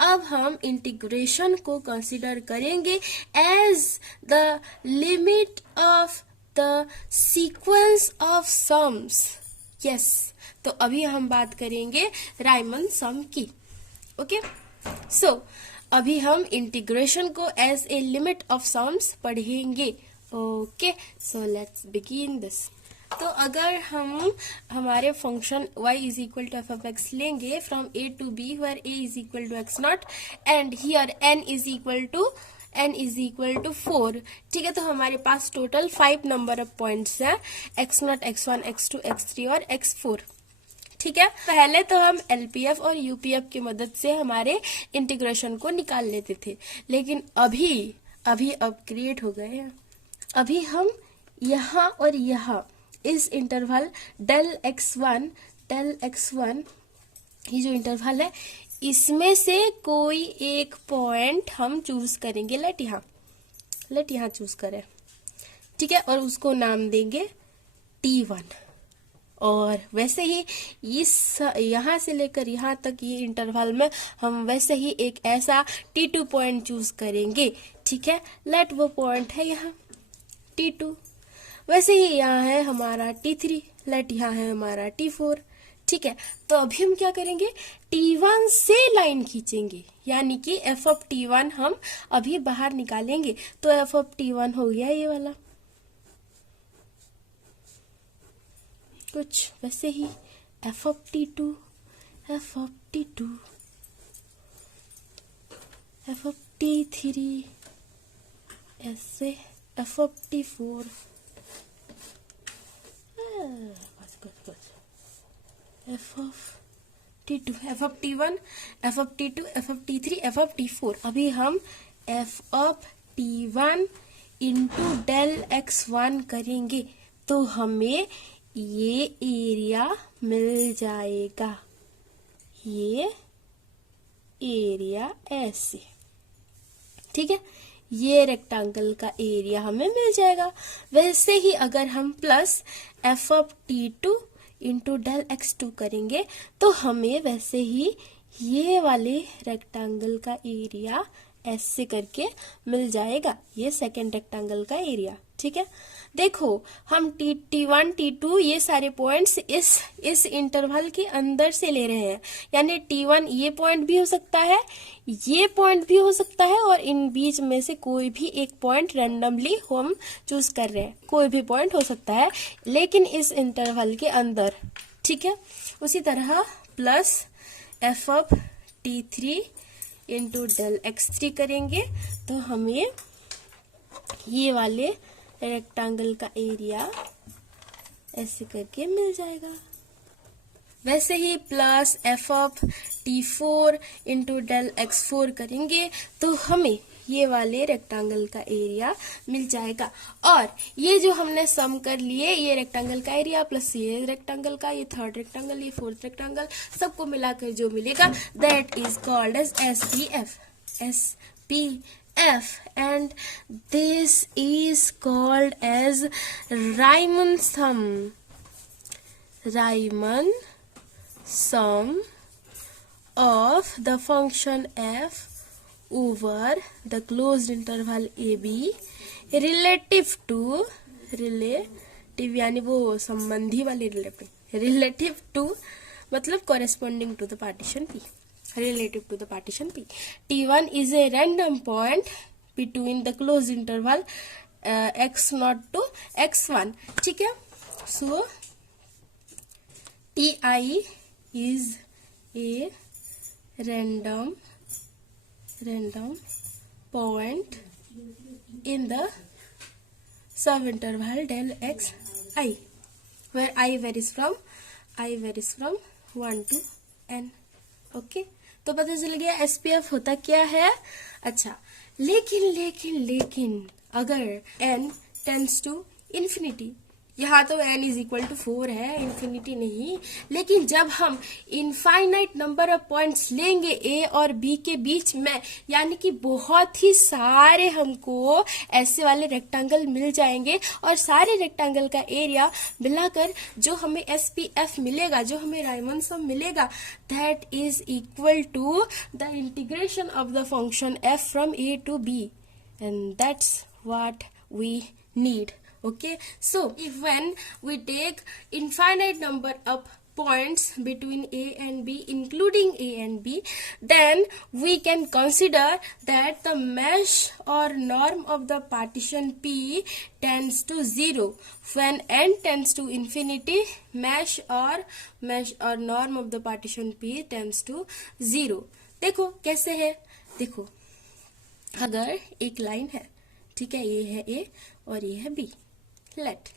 अब हम इंटीग्रेशन को कंसीडर करेंगे as the limit of the sequence of sums. Yes, तो अभी हम बात करेंगे राइमन सम की। ओके, सो अभी हम इंटीग्रेशन को as a limit of sums पढ़ेंगे। Okay, so let's begin this. तो अगर हम हमारे function y is equal to F of X लेंगे from a to b where a is equal to X not and here n is equal to 4, ठीक है। तो हमारे पास टोटल 5 नंबर ऑफ पॉइंट्स हैं, x not, x1, x2, x3 और x4, ठीक है। पहले तो हम एलपीएफ और यूपीएफ की मदद से हमारे इंटीग्रेशन को निकाल लेते थे, लेकिन अभी अपग्रेड हो गए हैं। अभी हम यहाँ और यहाँ इस इंटरवल डेल x1 ये जो इंटरवल है इसमें से कोई एक पॉइंट हम चूज करेंगे। लेट यहाँ चूज करें, ठीक है, और उसको नाम देंगे T1। और वैसे ही इस यहाँ से लेकर यहाँ तक ये इंटरवल में हम वैसे ही एक ऐसा T2 पॉइंट चूज करेंगे, ठीक है। लेट वो पॉइंट है यहाँ T2। वैसे ही यहाँ है हमारा T3, लेट यहाँ है हमारा T4, ठीक है। तो अभी हम क्या करेंगे, T1 से लाइन खींचेंगे, यानी कि f ऑफ T1 हम अभी बाहर निकालेंगे। तो f ऑफ T1 हो गया ये वाला, कुछ वैसे ही f of T2, f of T2, f of T3, ऐसे f of T4, f of T2, f of T1, f of T2, f of T3, f of T4। अभी हम f of T1 into del x1 करेंगे तो हमें ये area मिल जाएगा, ये area ऐसे, ठीक है। ये रेक्टेंगल का एरिया हमें मिल जाएगा। वैसे ही अगर हम plus f of T2 into del x2 करेंगे तो हमें वैसे ही ये वाले रेक्टेंगल का एरिया ऐसे करके मिल जाएगा, ये सेकेंड रेक्टेंगल का एरिया, ठीक है। देखो हम T1, T2 ये सारे पॉइंट्स इस इंटरवल के अंदर से ले रहे हैं, यानी T1 ये पॉइंट भी हो सकता है, ये पॉइंट भी हो सकता है, और इन बीच में से कोई भी एक पॉइंट रैंडमली हम चूज कर रहे हैं, कोई भी पॉइंट हो सकता है, लेकिन इस इंटरवल के अंदर, ठीक है। उसी तरह plus f of T3 into del x3 करेंगे तो हमें ये वाले रेक्टेंगल का एरिया ऐसे करके मिल जाएगा। वैसे ही plus f of T4 into del x4 करेंगे तो हमें ये वाले रेक्टेंगल का एरिया मिल जाएगा। और ये जो हमने सम कर लिए, ये रेक्टेंगल का एरिया प्लस ये रेक्टेंगल का, ये थर्ड रेक्टेंगल, ये फोर्थ रेक्टेंगल, सबको मिलाकर जो मिलेगा that is called as SPF, and this is called as Riemann sum. Riemann sum of the function f over the closed interval AB relative यानी वो संबंधी वाले relative to मतलब corresponding to the partition P, relative to the partition P. T1 is a random point between the closed interval x0 to x1, ठीक है। So Ti is a random point in the subinterval del xi, where I varies from 1 to n. Okay, तो पता चल गया SPF होता क्या है। अच्छा, लेकिन अगर n टेंड्स टू इन्फिनिटी, यहाँ तो n इज इक्वल टू 4 है, इन्फिनिटी नहीं। लेकिन जब हम इनफाइनाइट नंबर ऑफ पॉइंट्स लेंगे a और b के बीच में, यानी कि बहुत ही सारे हमको ऐसे वाले रेक्टेंगल मिल जाएंगे और सारे रेक्टेंगल का एरिया मिलाकर जो हमें SPF मिलेगा, जो हमें रायमंड सम मिलेगा, that is equal to the integration of the function f from a to b, and that's what we need. Okay, so if when we take infinite number of points between a and b, including a and b, then we can consider that the mesh or norm of the partition p tends to 0. When n tends to infinity, mesh or norm of the partition p tends to 0. देखो कैसे है, देखो अगर एक line है, ठीक है, ये है a और ये है b, लेट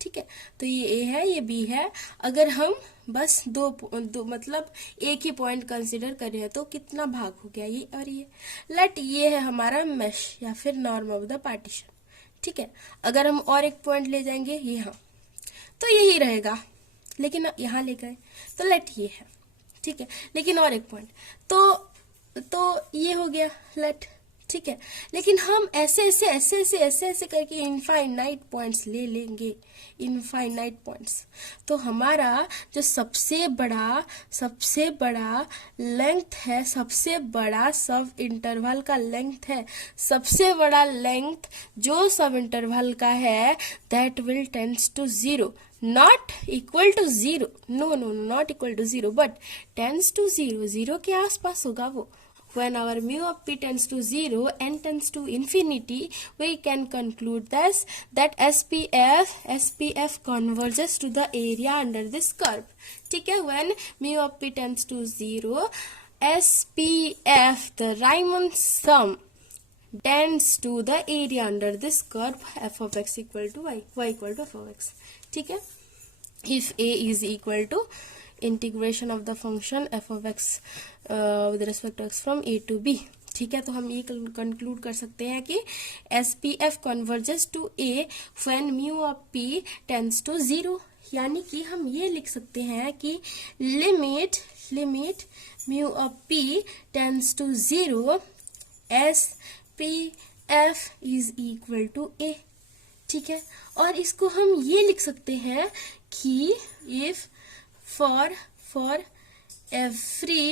ठीक है, तो ये a है, ये b है। अगर हम बस दो मतलब एक ही पॉइंट कंसिडर करें तो कितना भाग हो गया, ये और ये। लेट ये है हमारा मेश या फिर नॉर्म ऑफ द पार्टीशन, ठीक है। अगर हम और एक पॉइंट ले जाएंगे यहाँ, तो यही रहेगा, लेकिन यहाँ ले गए तो लेट ये है, ठीक है, लेकिन और एक पॉइंट तो ये हो गया लेट, ठीक है। लेकिन हम ऐसे करके इनफाइनाइट पॉइंट्स ले लेंगे, इनफाइनाइट पॉइंट्स, तो हमारा जो सबसे बड़ा लेंथ है, सबसे बड़ा सब इंटरवल का लेंथ है, सबसे बड़ा लेंथ जो सब इंटरवल का है, that will tends to 0, not equal to 0, no not equal to 0, but tends to 0 के आसपास होगा वो। When our mu of p tends to 0 and tends to infinity, we can conclude this that SPF converges to the area under this curve, ठीक है। When mu of p tends to 0, SPF, the Riemann sum, tends to the area under this curve f of x equal to y equal to f of x, ठीक है। If a is equal to integration of the function f of x with respect to x from a to b, ठीक है। तो हम ये conclude कर सकते हैं कि SPF converges to a when mu of p tends to 0, यानी कि हम ये लिख सकते हैं कि limit mu of p tends to 0, SPF is equal to a, ठीक है। और इसको हम ये लिख सकते हैं कि if for every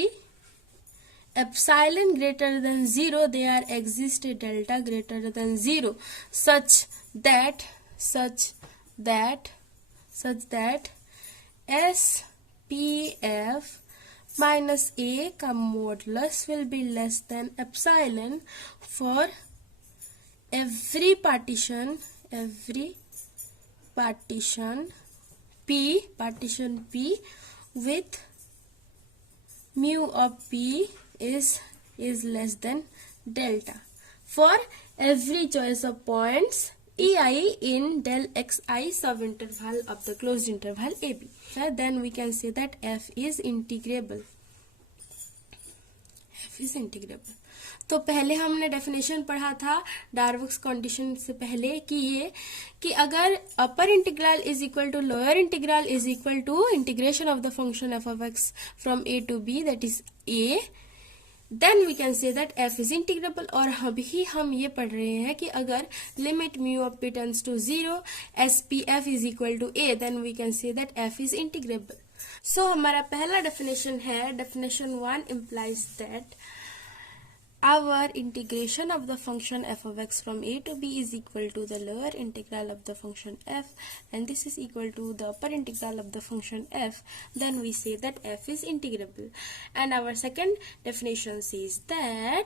epsilon greater than 0 there exists a delta greater than 0 such that SPF minus a का modulus will be less than epsilon for every partition P with mu of P is less than delta for every choice of points ei in del xi subinterval of the closed interval AB. Then we can say that f is integrable. तो पहले हमने definition पढ़ा था डार्विक्स condition से पहले कि अगर upper integral is equal to lower integral is equal to integration of the function f of x from a to b, that is a, then we can say that f is integrable. और अभी हम ये पढ़ रहे हैं कि अगर limit mu of p tends to 0, SPF is equal to a, then we can say that f is integrable. So हमारा पहला डेफिनेशन है, definition 1 implies that our integration of the function f of x from a to b is equal to the lower integral of the function f, and this is equal to the upper integral of the function f, then we say that f is integrable. And our second definition says that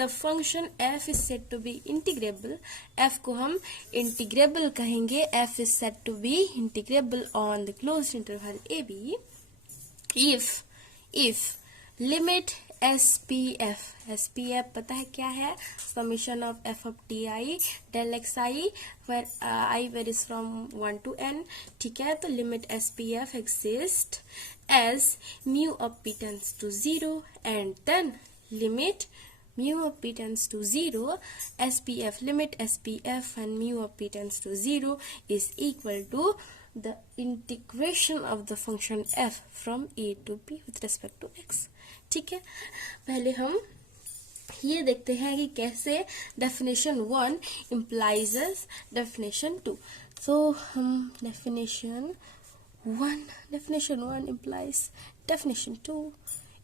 the function f is said to be integrable, f को हम integrable कहेंगे, f is said to be integrable on the closed interval ab if limit SPF पता है क्या है, summation of f of ti del xi where I varies from 1 to n, ठीक है। तो limit SPF exist as mu of p tends to 0 and then limit mu of p tends to 0, SPF, limit SPF and mu of p tends to 0 is equal to the integration of the function f from a to b with respect to x. ठीक है, पहले हम ये देखते हैं कि कैसे definition 1 implies definition 2. तो हम डेफिनेशन 1 implies डेफिनेशन 2,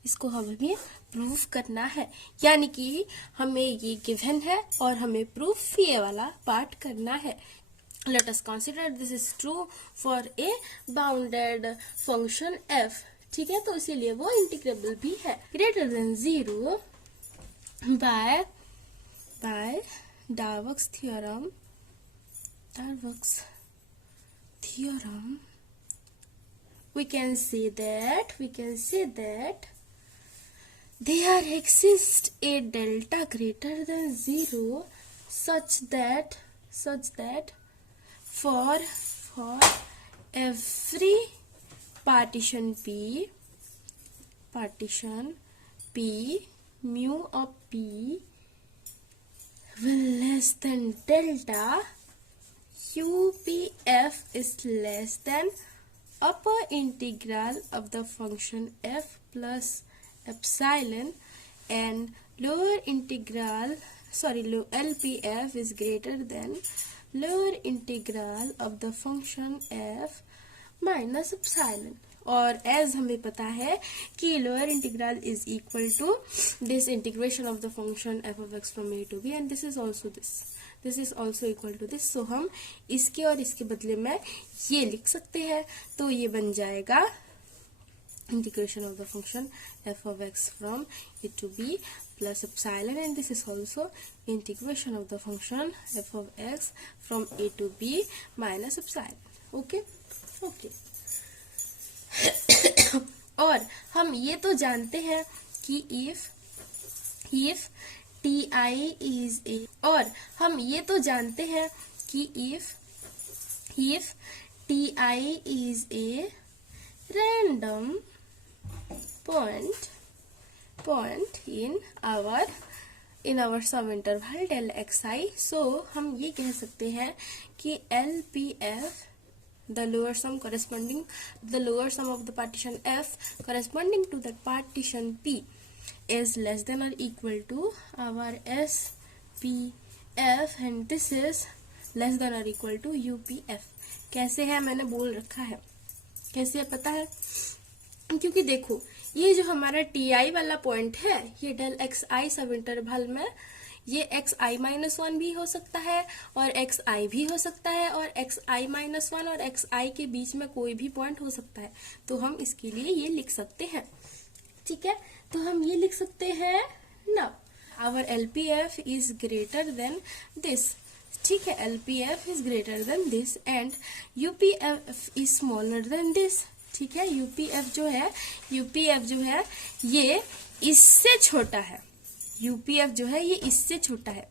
इसको हमें प्रूफ करना है, यानी कि हमें ये गिवन है और हमें प्रूफ ये वाला पार्ट करना है. Let us consider this is true for a bounded function f. ठीक है, तो इसीलिए वो इंटीग्रेबल भी है. Greater than 0 by Darboux theorem, we can say that there exists a delta greater than 0 such that for every partition P mu of P will less than delta, UPF is less than upper integral of the function f plus epsilon, and LPF is greater than lower integral of the function f minus epsilon. और as हमें पता है कि lower integral is equal to this integration of the function F of x from A to B, and this is also equal to this. सो हम इसके और इसके बदले में ये लिख सकते हैं, तो ये बन जाएगा integration of the function F of x from A to b plus epsilon, and this is also integration of the function F of x from A to b minus epsilon. Okay. और हम ये तो जानते हैं कि if ti is a, और हम ये तो जानते हैं कि if ti is a random point in our sum interval del xi, so हम ये कह सकते हैं कि LPF, the lower sum of the partition f corresponding to that partition P is less than or equal to our SPF, and this is less than or equal to UPF. कैसे है मैंने बोल रखा है, कैसे है पता है, क्योंकि देखो ये जो हमारा TI वाला पॉइंट है, ये डेल XI सब इंटरवल में ये xi-1 भी हो सकता है और xi भी हो सकता है, और xi-1 और xi के बीच में कोई भी पॉइंट हो सकता है. तो हम इसके लिए ये लिख सकते हैं. ठीक है, तो हम ये लिख सकते हैं ना, our LPF is greater than this. ठीक है, LPF is greater than this and UPF is smaller than this. ठीक है, UPF जो है ये इससे छोटा है. UPF जो है ये इससे छोटा है.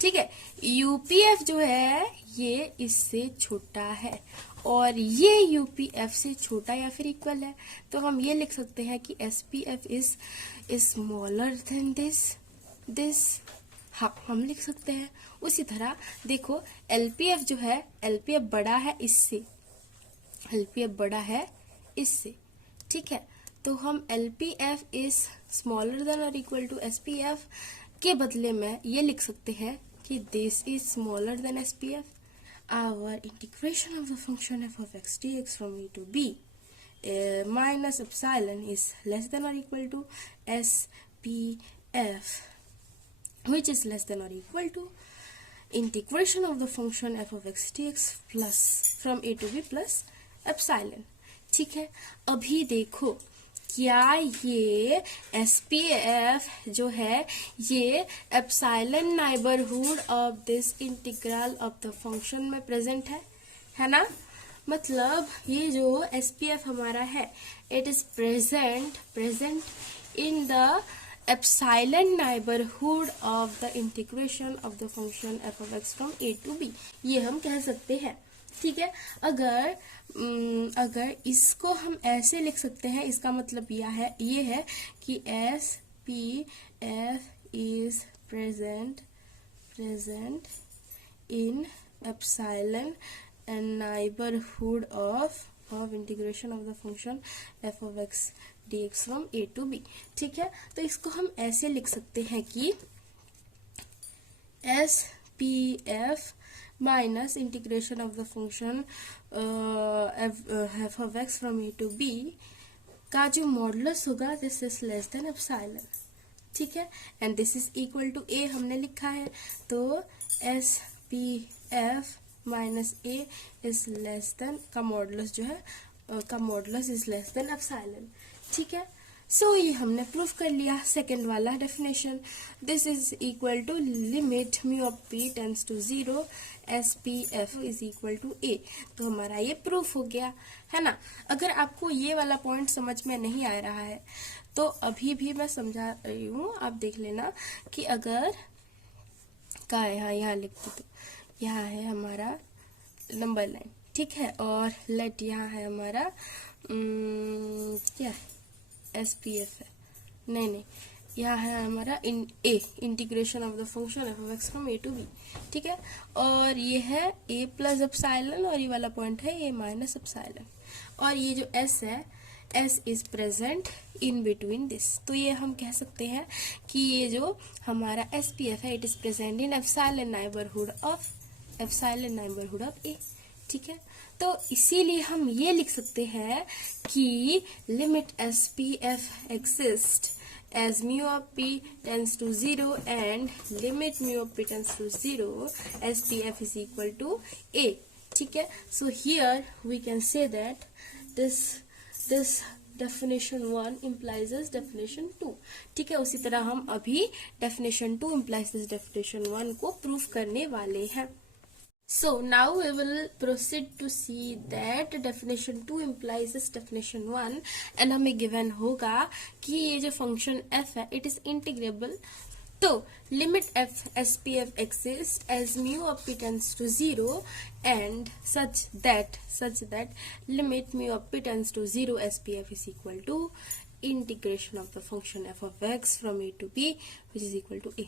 ठीक है, UPF जो है ये इससे छोटा है और ये UPF से छोटा या फिर इक्वल है. तो हम ये लिख सकते हैं कि SPF is smaller than this. हाँ, हम लिख सकते हैं. उसी तरह देखो LPF जो है, LPF बड़ा है इससे. ठीक है, तो हम LPF इज स्मॉलर देन और इक्वल टू SPF के बदले में ये लिख सकते हैं कि this is smaller than SPF. Our integration of the function f of x dx from a to b minus epsilon is less than or equal to SPF, which is less than or equal to integration of the function f of x dx plus from a to b plus epsilon. ठीक है, अभी देखो क्या ये SPF जो है ये epsilon neighbourhood of this integral of the function में प्रेजेंट है ना. मतलब ये जो SPF हमारा है it is present in the epsilon neighbourhood of the integration of the function f of x from a to b. ये हम कह सकते हैं. ठीक है, अगर इसको हम ऐसे लिख सकते हैं, इसका मतलब ये है कि SPF present in epsilon and neighborhood of integration of the function f of x dx from a to b। ठीक है, तो इसको हम ऐसे लिख सकते हैं कि S P F minus integration of the function F of x from A to B का जो मॉडुलस होगा this is less than epsilon. ठीक है, and this is equal to A हमने लिखा है, तो S P F minus A is less than का मॉडुलस जो है का modulus is less than epsilon. ठीक है, सो ये हमने प्रूफ कर लिया सेकेंड वाला definition. This is equal to limit mu of P tends to 0 S P F is equal to A. तो हमारा ये प्रूफ हो गया है ना। अगर आपको ये वाला पॉइंट समझ में नहीं आ रहा है तो अभी भी मैं समझा रही हूँ, आप देख लेना कि अगर का है यहाँ लिख दो, तो यहाँ है हमारा नंबर लाइन। ठीक है, और लेट यहाँ है हमारा क्या है SPF है, नहीं यहाँ है हमारा integration of the function F of x from A to b. ठीक है, और ये है a प्लस एप्सिलॉन और ये वाला पॉइंट है a माइनस एप्सिलॉन, और ये जो s है s is present in between this. तो ये हम कह सकते हैं कि ये जो हमारा SPF है it is present in epsilon neighbourhood of a। ठीक है, तो इसीलिए हम ये लिख सकते हैं कि limit SPF exist as mu of p tends to 0 and limit mu of p tends to 0 SPF is equal to a। ठीक है, so here we can say that this definition 1 implies this definition 2। ठीक है, उसी तरह हम अभी definition 2 implies this definition 1 को proof करने वाले हैं। So now we will proceed to see that definition 2 implies this definition 1 and हमें given होगा कि ये जो function f है it is integrable। तो limit f SPF exists as mu of p tends to 0 and such that limit mu of p tends to 0 SPF is equal to integration of the function f of x from a to b which is equal to a।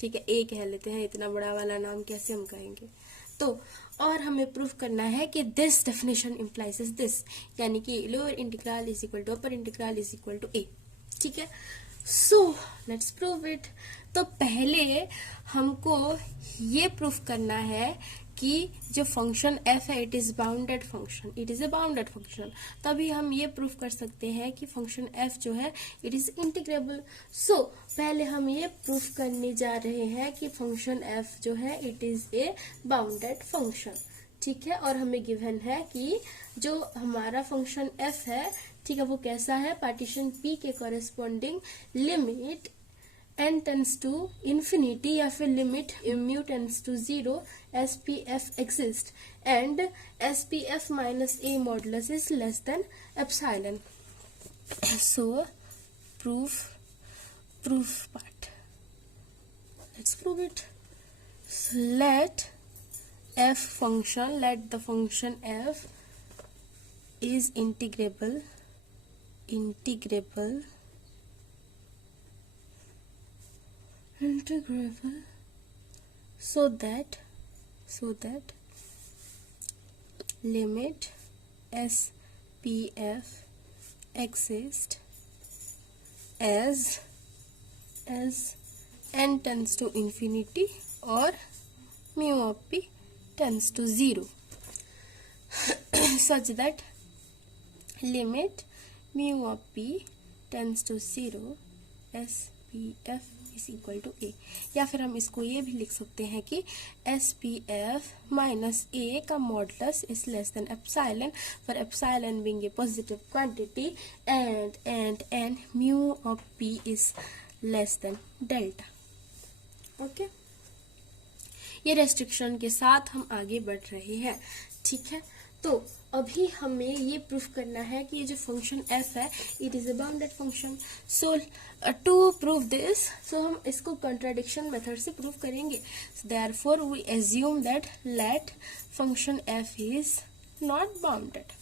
ठीक है, a कह लेते हैं, इतना बड़ा वाला नाम कैसे हम कहेंगे। तो और हमें प्रूफ करना है कि दिस डेफिनेशन इम्प्लाइज दिस, यानी कि lower integral is equal to upper integral is equal to A. ठीक है, सो लेट्स प्रूव इट। तो पहले हमको ये प्रूफ करना है कि जो फंक्शन f है it is bounded function, it is a bounded function. तभी हम ये प्रूफ कर सकते हैं कि फंक्शन f जो है इट इज इंटीग्रेबल। सो पहले हम ये प्रूफ करने जा रहे हैं कि फंक्शन f जो है it is a bounded function. ठीक है, और हमें गिवन है कि जो हमारा फंक्शन f है, ठीक है, वो कैसा है, पार्टीशन p के corresponding limit n tends to infinity या फिर limit mu tends to 0 SPF exist and SPF minus a modulus is less than epsilon. So proof part, let's prove it। So let the function f is integrable so that limit SPF exists as n tends to infinity or mu of p tends to 0 such that limit mu of p tends to 0 SPF is equal to a। या फिर हम इसको ये भी लिख सकते हैं कि SPF minus a का modulus is less than epsilon for epsilon being a positive quantity and mu of p is less than delta। Okay, ये रेस्ट्रिक्शन के साथ हम आगे बढ़ रहे हैं। ठीक है, तो अभी हमें ये प्रूफ करना है कि ये जो फंक्शन f है it is a bounded function. So to prove this, सो हम इसको कॉन्ट्राडिक्शन मेथड से प्रूव करेंगे। Therefore we assume that let function f is not bounded,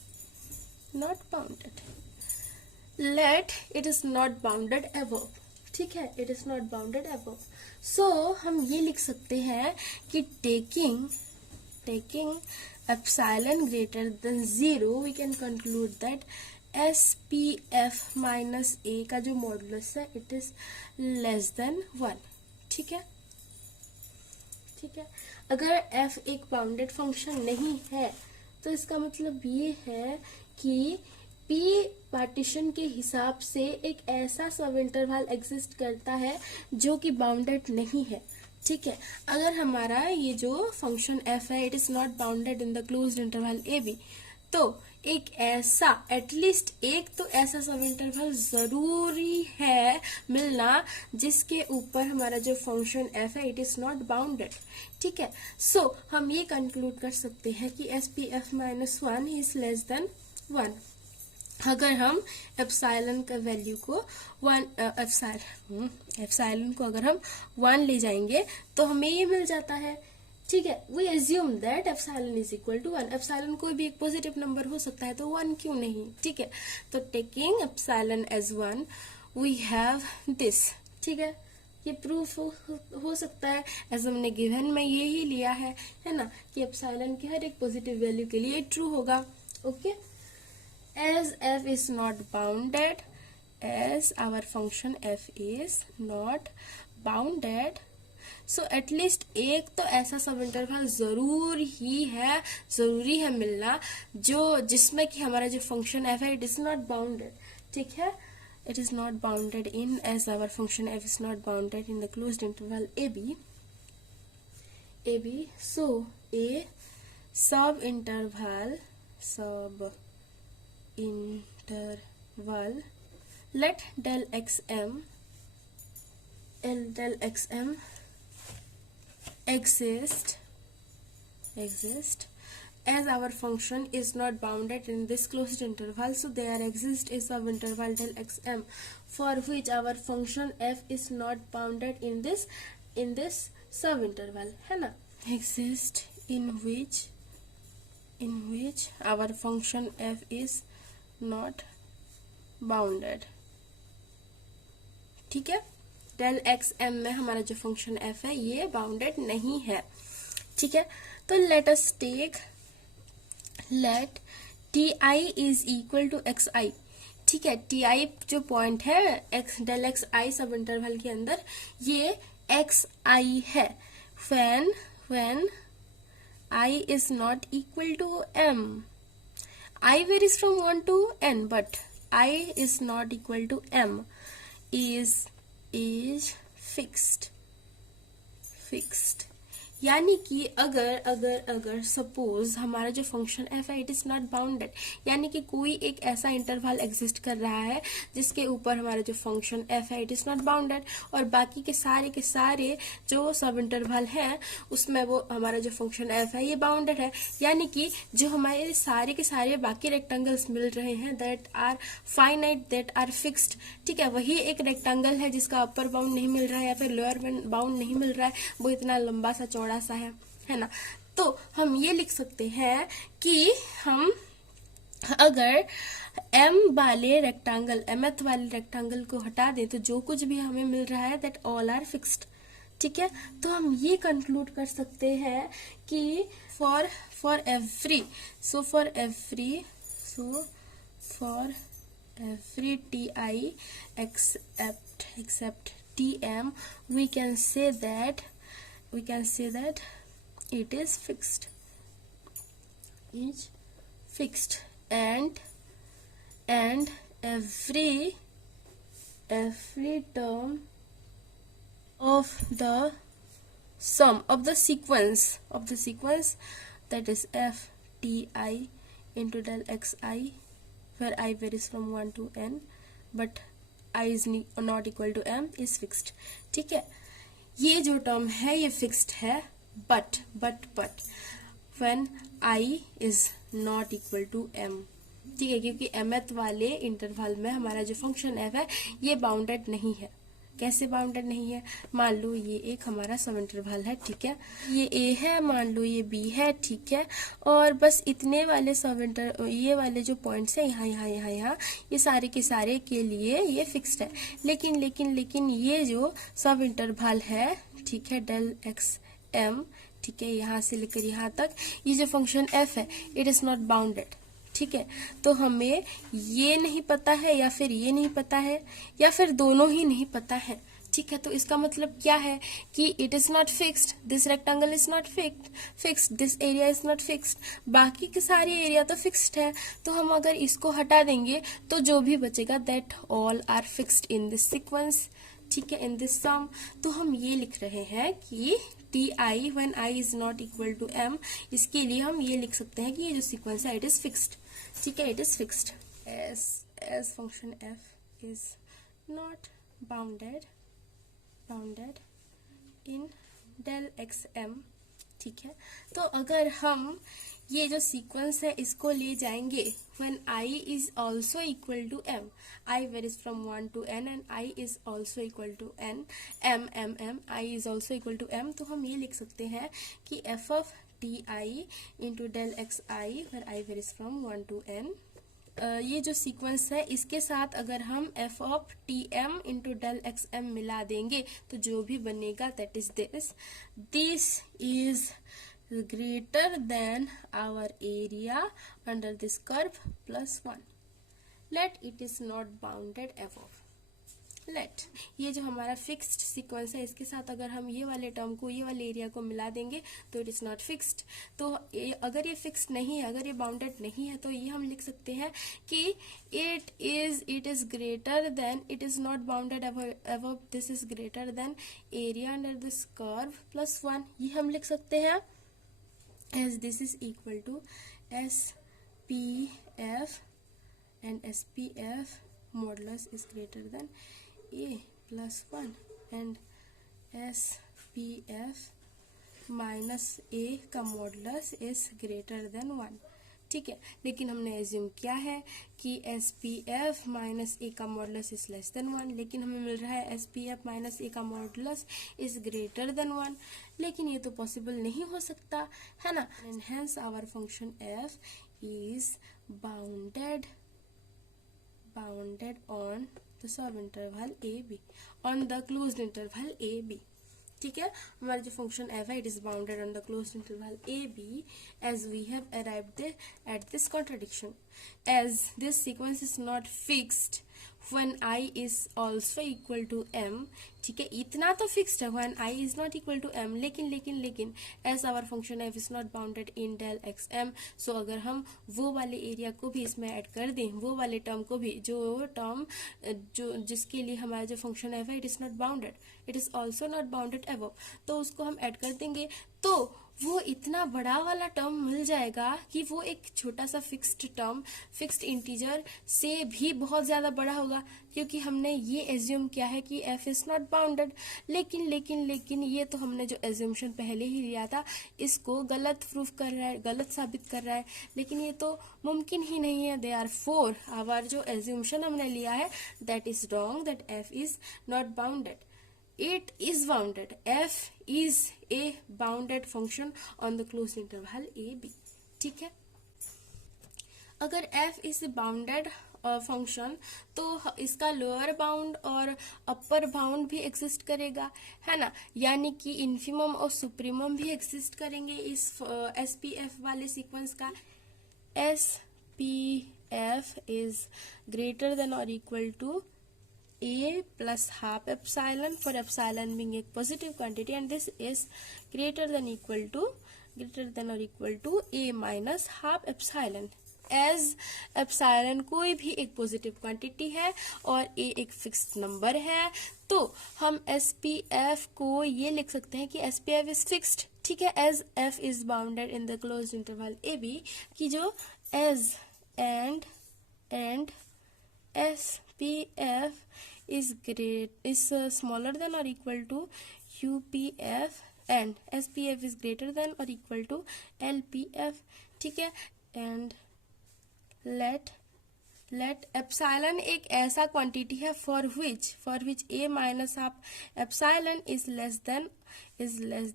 let it is not bounded above. ठीक है, it is not bounded above. So हम ये लिख सकते हैं कि taking epsilon greater than 0 we can conclude that SPF minus A का जो मॉडुलस है इट इज लेस देन 1। ठीक है, अगर f एक बाउंडेड फंक्शन नहीं है तो इसका मतलब ये है कि P पार्टीशन के हिसाब से एक ऐसा सब इंटरवल एग्जिस्ट करता है जो कि बाउंडेड नहीं है। ठीक है, अगर हमारा ये जो फंक्शन f है it is not bounded in the closed interval AB, तो एक ऐसा एटलीस्ट एक तो ऐसा सब इंटरवल जरूरी है मिलना जिसके ऊपर हमारा जो फंक्शन f है इट इज नॉट बाउंडेड। ठीक है, सो हम ये कंक्लूड कर सकते हैं कि SPF minus 1 is less then 1 अगर हम एप्सिलॉन का वैल्यू को एप्सिलॉन को अगर हम 1 ले जाएंगे तो हमें ये मिल जाता है। ठीक है, we assume that epsilon is equal to 1। Epsilon कोई भी एक पॉजिटिव नंबर हो सकता है तो 1 क्यों नहीं। ठीक है, तो taking epsilon as 1 we have this. ठीक है, ये प्रूफ हो सकता है एज हमने गिवन में ये ही लिया है ना, कि एप्सिलॉन की हर एक पॉजिटिव वैल्यू के लिए ट्रू होगा। Okay, as f is not bounded, as our function f is not bounded, so at least एक तो ऐसा सब इंटरवल जरूरी है मिलना जो जिसमें कि हमारा जो फंक्शन f है इट इज नॉट बाउंडेड। ठीक है, it is not bounded in, as our function f is not bounded in the closed interval AB, so a sub interval let del xm exist as our function is not bounded in this closed interval, so there exists a subinterval del xm for which our function f is not bounded in this subinterval, है ना, exist in which our function f is not bounded। ठीक है, del xm में हमारा जो function f है ये bounded नहीं है। ठीक है, तो let us take let ti is equal to xi। ठीक है, ti जो पॉइंट है x del xi सब इंटरवल के अंदर ये xi है when I is not equal to m। I varies from 1 to n, but I is not equal to m is fixed। यानी कि अगर सपोज हमारा जो फंक्शन f है इट इज नॉट बाउंडेड, यानी कि कोई एक ऐसा इंटरवल एग्जिस्ट कर रहा है जिसके ऊपर हमारा जो फंक्शन f है इट इज नॉट बाउंडेड, और बाकी के सारे जो सब इंटरवल है उसमें वो हमारा जो फंक्शन f है ये बाउंडेड है। यानी कि जो हमारे सारे के सारे बाकी रेक्टेंगल्स मिल रहे हैं that are finite, that are fixed. ठीक है, वही एक रेक्टेंगल है जिसका अपर बाउंड नहीं मिल रहा है या फिर लोअर बाउंड नहीं मिल रहा है, वो इतना लंबा सा चौड़ा सा है ना। तो हम ये लिख सकते हैं कि हम अगर m वाले रेक्टेंगल mth वाले रेक्टेंगल को हटा दे तो जो कुछ भी हमें मिल रहा है दैट ऑल आर फिक्स्ड। ठीक है, तो हम ये कंक्लूड कर सकते हैं कि for every ti except tm we can say that it is fixed and every term of the sum of the sequence that is f ti into del xi, where I varies from 1 to n but I is not equal to m is fixed। ठीक है, ये जो term है ये fixed है but when I is not equal to m। ठीक है, क्योंकि mth वाले इंटरवल में हमारा जो फंक्शन f है ये बाउंडेड नहीं है। कैसे बाउंडेड नहीं है? मान लो ये एक हमारा सब इंटरवल है, ठीक है, ये ए है, मान लो ये बी है, ठीक है, और बस इतने वाले ये वाले जो पॉइंट्स है यहाँ यहाँ यहाँ यहाँ, ये सारे के सारे के लिए ये फिक्स्ड है। लेकिन ये जो सब इंटरवल है, ठीक है, डेल एक्स एम, ठीक है, यहाँ से लेकर यहाँ तक, ये जो फंक्शन एफ है, इट इज नॉट बाउंडेड, ठीक है। तो हमें ये नहीं पता है या फिर ये नहीं पता है या फिर दोनों ही नहीं पता है, ठीक है। तो इसका मतलब क्या है कि it is not fixed, this rectangle is not fixed, this area is not fixed, बाकी के सारे एरिया तो फिक्स्ड है। तो हम अगर इसको हटा देंगे तो जो भी बचेगा that all are fixed in this sequence, ठीक है, इन दिस सम। तो हम ये लिख रहे हैं कि t i when i is not equal to m, इसके लिए हम ये लिख सकते हैं कि ये जो सीक्वेंस है इट इज फिक्स्ड, ठीक है, it is fixed as function f is not bounded in del x m, ठीक है। तो अगर हम ये जो सीक्वेंस है इसको ले जाएंगे when I is also equal to m, I varies from 1 to n and I is also equal to n, m, I is also equal to m, तो हम ये लिख सकते हैं कि f of ti into del xi where I varies from 1 to n, ये जो sequence है इसके साथ अगर हम f of t m into del x m मिला देंगे तो जो भी बनेगा that is this is greater than our area under this curve plus 1. Let it is not bounded above. Let ये जो हमारा फिक्स्ड सीक्वेंस है इसके साथ अगर हम ये वाले टर्म को ये वाले एरिया को मिला देंगे तो इट इज नॉट फिक्स्ड। तो अगर ये फिक्स्ड नहीं है, अगर ये बाउंडेड नहीं है, तो ये हम लिख सकते हैं कि it is greater than, it is not bounded above, this is greater than area under this curve plus 1, ये हम लिख सकते हैं as this is equal to SPF and SPF modulus is greater than A plus 1 and SPF minus A का modulus is greater than 1, ठीक है। लेकिन हमने एज्यूम किया है कि SPF माइनस ए का मॉडुलस इज लेस देन 1, लेकिन हमें मिल रहा है SPF माइनस ए का मॉडुलस इज ग्रेटर देन 1, लेकिन ये तो पॉसिबल नहीं हो सकता है ना। And hence our function f is bounded on the sub interval a b, on the closed interval a b, ठीक है। हमारा जो फंक्शन f है it is bounded on the closed interval a b as we have arrived at this contradiction, as this sequence is not fixed when I is also equal to m, ठीक है, इतना तो fixed है when I is not equal to m, लेकिन as our function f is not bounded in del x m, so अगर हम वो वाले एरिया को भी इसमें ऐड कर दें, वो वाले टर्म को भी, जो टर्म जो जिसके लिए हमारा जो फंक्शन f है it is not bounded, it is also not bounded above, तो उसको हम ऐड कर देंगे तो वो इतना बड़ा वाला टर्म मिल जाएगा कि वो एक छोटा सा फिक्स्ड टर्म, फिक्स्ड इंटीजर से भी बहुत ज्यादा बड़ा होगा, क्योंकि हमने ये एज्यूम किया है कि f इज नॉट बाउंडेड। लेकिन ये तो हमने जो एज्यूमशन पहले ही लिया था इसको गलत प्रूफ कर रहा है, गलत साबित कर रहा है, लेकिन ये तो मुमकिन ही नहीं है। दे आर फोर आवर जो एज्यूमशन हमने लिया है that is wrong, that f is not bounded, it is bounded, f is a bounded function on the closed interval a b, ठीक है। अगर f is a bounded function तो इसका lower bound और अपर बाउंड भी exist करेगा, है ना, यानी कि इन्फिमम और सुप्रीमम भी एग्जिस्ट करेंगे इस SPF वाले सीक्वेंस का। SPF is greater than or equal to a plus half epsilon, for epsilon being a positive quantity, and this is greater than or equal to a minus half epsilon, as epsilon कोई भी एक positive quantity है और a एक fixed number है, तो हम SPF को ये लिख सकते हैं कि SPF इज फिक्स्ड, ठीक है, as f is bounded in the closed interval a b, की जो as and SPF is smaller than or equal to UPF and SPF is greater than or equal to LPF, ठीक है। and let late epsilon एक ऐसा quantity है for which A minus half epsilon is less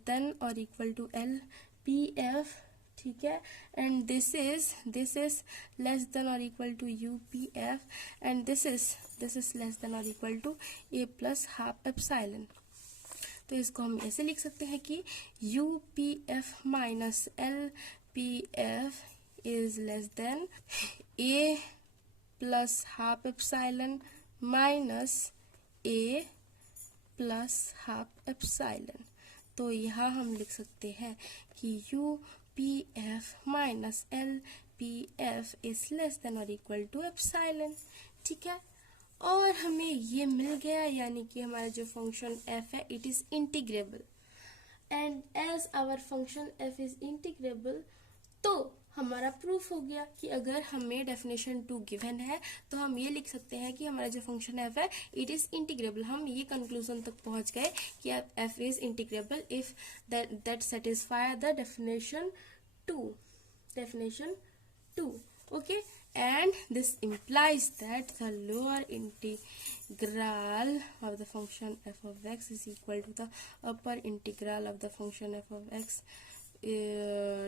than और equal to L P F, ठीक है, and this is less than और equal to U P F, and this is less than और equal to A plus half epsilon. तो इसको हम ऐसे लिख सकते हैं कि U P F minus L P F is less than A plus half epsilon minus A plus half epsilon. तो यहाँ हम लिख सकते हैं कि U P F minus L P F is less than और इक्वल टू एप्सिलॉन, ठीक है। और हमें ये मिल गया, यानी कि हमारा जो फंक्शन f है it is integrable, and as our function f is integrable, तो हमारा प्रूफ हो गया कि अगर हमें डेफिनेशन 2 गिवन है तो हम ये लिख सकते हैं कि हमारा जो फंक्शन f है इट इज इंटीग्रेबल। हम ये कंक्लूजन तक पहुंच गए कि f is integrable if that satisfy the definition 2, okay, and this implies that the lower integral of the function f of x is equal to the upper integral of the function f of x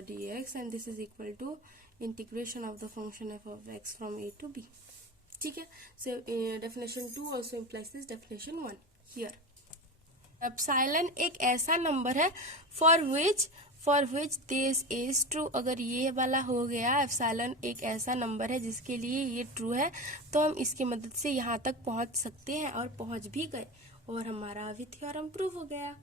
dx, and this is equal to integration of the function f of x from a to b, ठीक है। So definition 2 also implies this definition 1 here. Epsilon एक ऐसा number है for which this is true. अगर ये वाला हो गया, एप्सिलॉन एक ऐसा नंबर है जिसके लिए ये ट्रू है, तो हम इसकी मदद से यहाँ तक पहुँच सकते हैं और पहुँच भी गए और हमारा अभी थ्योरम प्रूव हो गया।